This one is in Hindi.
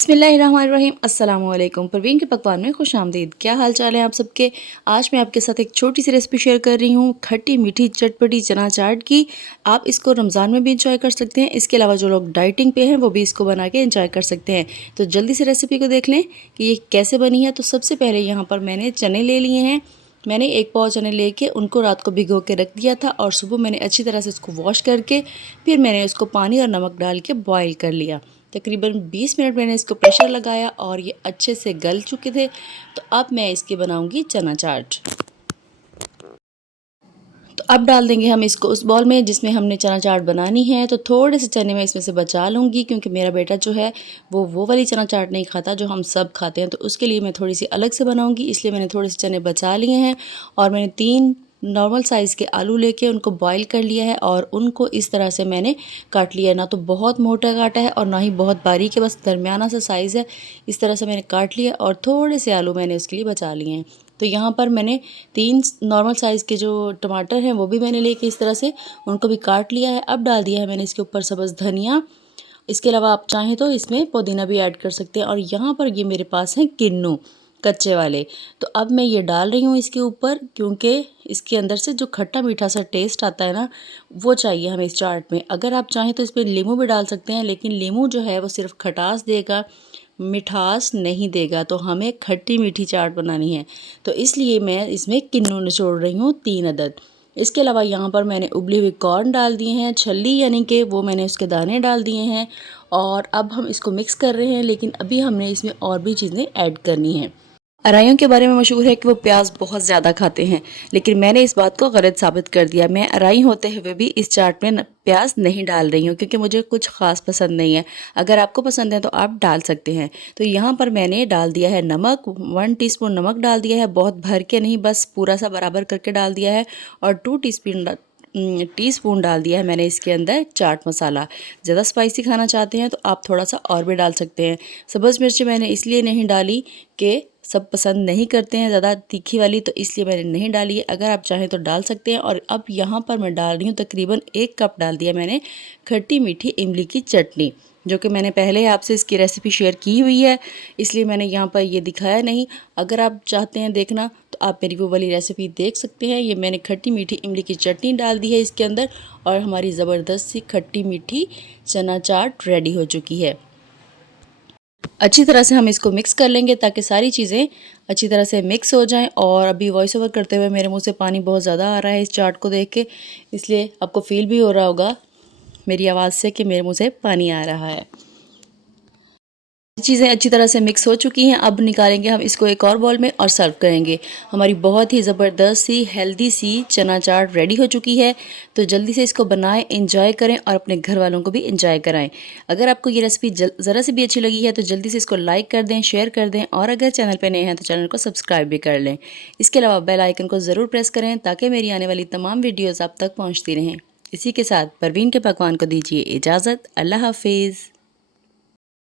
बिस्मिल्लाहिर्रहमानिर्रहीम अस्सलाम वालेकुम। परवीन के पकवान में खुश आमदीद। क्या हाल चाल है आप सबके। आज मैं आपके साथ एक छोटी सी रेसिपी शेयर कर रही हूँ, खट्टी मीठी चटपटी चना चाट की। आप इसको रमज़ान में भी इंजॉय कर सकते हैं। इसके अलावा जो लोग डाइटिंग पे हैं वो भी इसको बना के इंजॉय कर सकते हैं। तो जल्दी से रेसिपी को देख लें कि ये कैसे बनी है। तो सबसे पहले यहाँ पर मैंने चने ले लिए हैं। मैंने एक पाव चने लेके उनको रात को भिगो के रख दिया था और सुबह मैंने अच्छी तरह से इसको वॉश करके फिर मैंने उसको पानी और नमक डाल के बॉईल कर लिया। तकरीबन 20 मिनट मैंने इसको प्रेशर लगाया और ये अच्छे से गल चुके थे। तो अब मैं इसकी बनाऊंगी चना चाट। तो अब डाल देंगे हम इसको उस बॉल में जिसमें हमने चना चाट बनानी है। तो थोड़े से चने मैं इसमें से बचा लूँगी क्योंकि मेरा बेटा जो है वो वाली चना चाट नहीं खाता जो हम सब खाते हैं। तो उसके लिए मैं थोड़ी सी अलग से बनाऊँगी, इसलिए मैंने थोड़े से चने बचा लिए हैं। और मैंने 3 नॉर्मल साइज़ के आलू लेके उनको बॉईल कर लिया है और उनको इस तरह से मैंने काट लिया है। ना तो बहुत मोटा काटा है और ना ही बहुत बारीक है, बस दरमियाना सा साइज़ है। इस तरह से मैंने काट लिया और थोड़े से आलू मैंने उसके लिए बचा लिए हैं। तो यहाँ पर मैंने 3 नॉर्मल साइज़ के जो टमाटर हैं वो भी मैंने लेके इस तरह से उनको भी काट लिया है। अब डाल दिया है मैंने इसके ऊपर सब्ज़ धनिया। इसके अलावा आप चाहें तो इसमें पुदीना भी ऐड कर सकते हैं। और यहाँ पर ये मेरे पास हैं किन्नू कच्चे वाले। तो अब मैं ये डाल रही हूँ इसके ऊपर क्योंकि इसके अंदर से जो खट्टा मीठा सा टेस्ट आता है ना, वो चाहिए हमें इस चाट में। अगर आप चाहें तो इसमें नींबू भी डाल सकते हैं, लेकिन नींबू जो है वो सिर्फ खटास देगा, मिठास नहीं देगा। तो हमें खट्टी मीठी चाट बनानी है, तो इसलिए मैं इसमें किन्नू निचोड़ रही हूँ 3 अदद। इसके अलावा यहाँ पर मैंने उबली हुई कॉर्न डाल दिए हैं, छल्ली यानी कि वो मैंने उसके दाने डाल दिए हैं। और अब हम इसको मिक्स कर रहे हैं, लेकिन अभी हमने इसमें और भी चीज़ें ऐड करनी हैं। अराइयों के बारे में मशहूर है कि वो प्याज बहुत ज़्यादा खाते हैं, लेकिन मैंने इस बात को गलत साबित कर दिया। मैं अराई होते हुए भी इस चाट में प्याज नहीं डाल रही हूँ क्योंकि मुझे कुछ ख़ास पसंद नहीं है। अगर आपको पसंद है तो आप डाल सकते हैं। तो यहाँ पर मैंने डाल दिया है नमक, 1 टीस्पून नमक डाल दिया है, बहुत भर के नहीं, बस पूरा सा बराबर करके डाल दिया है। और 2 टीस्पून डाल दिया है मैंने इसके अंदर चाट मसाला। ज़्यादा स्पाइसी खाना चाहते हैं तो आप थोड़ा सा और भी डाल सकते हैं। सब्ज़ मिर्ची मैंने इसलिए नहीं डाली कि सब पसंद नहीं करते हैं ज़्यादा तीखी वाली, तो इसलिए मैंने नहीं डाली है। अगर आप चाहें तो डाल सकते हैं। और अब यहाँ पर मैं डाल रही हूँ तकरीबन 1 कप डाल दिया मैंने खट्टी मीठी इमली की चटनी, जो कि मैंने पहले आपसे इसकी रेसिपी शेयर की हुई है, इसलिए मैंने यहाँ पर ये दिखाया नहीं। अगर आप चाहते हैं देखना तो आप मेरी वो वाली रेसिपी देख सकते हैं। ये मैंने खट्टी मीठी इमली की चटनी डाल दी है इसके अंदर और हमारी ज़बरदस्त सी खट्टी मीठी चना चाट रेडी हो चुकी है। अच्छी तरह से हम इसको मिक्स कर लेंगे ताकि सारी चीज़ें अच्छी तरह से मिक्स हो जाएं। और अभी वॉइस ओवर करते हुए मेरे मुंह से पानी बहुत ज़्यादा आ रहा है इस चाट को देख के, इसलिए आपको फील भी हो रहा होगा मेरी आवाज़ से कि मेरे मुंह से पानी आ रहा है। चीज़ें अच्छी तरह से मिक्स हो चुकी हैं। अब निकालेंगे हम इसको एक और बाउल में और सर्व करेंगे। हमारी बहुत ही ज़बरदस्त सी हेल्दी सी चना चाट रेडी हो चुकी है। तो जल्दी से इसको बनाएं, एंजॉय करें और अपने घर वालों को भी एंजॉय कराएं। अगर आपको ये रेसिपी ज़रा सी भी अच्छी लगी है तो जल्दी से इसको लाइक कर दें, शेयर कर दें और अगर चैनल पर नए हैं तो चैनल को सब्सक्राइब भी कर लें। इसके अलावा बेल आइकन को ज़रूर प्रेस करें ताकि मेरी आने वाली तमाम वीडियोज़ आप तक पहुँचती रहें। इसी के साथ परवीन के पकवान को दीजिए इजाज़त। अल्लाह हाफिज़।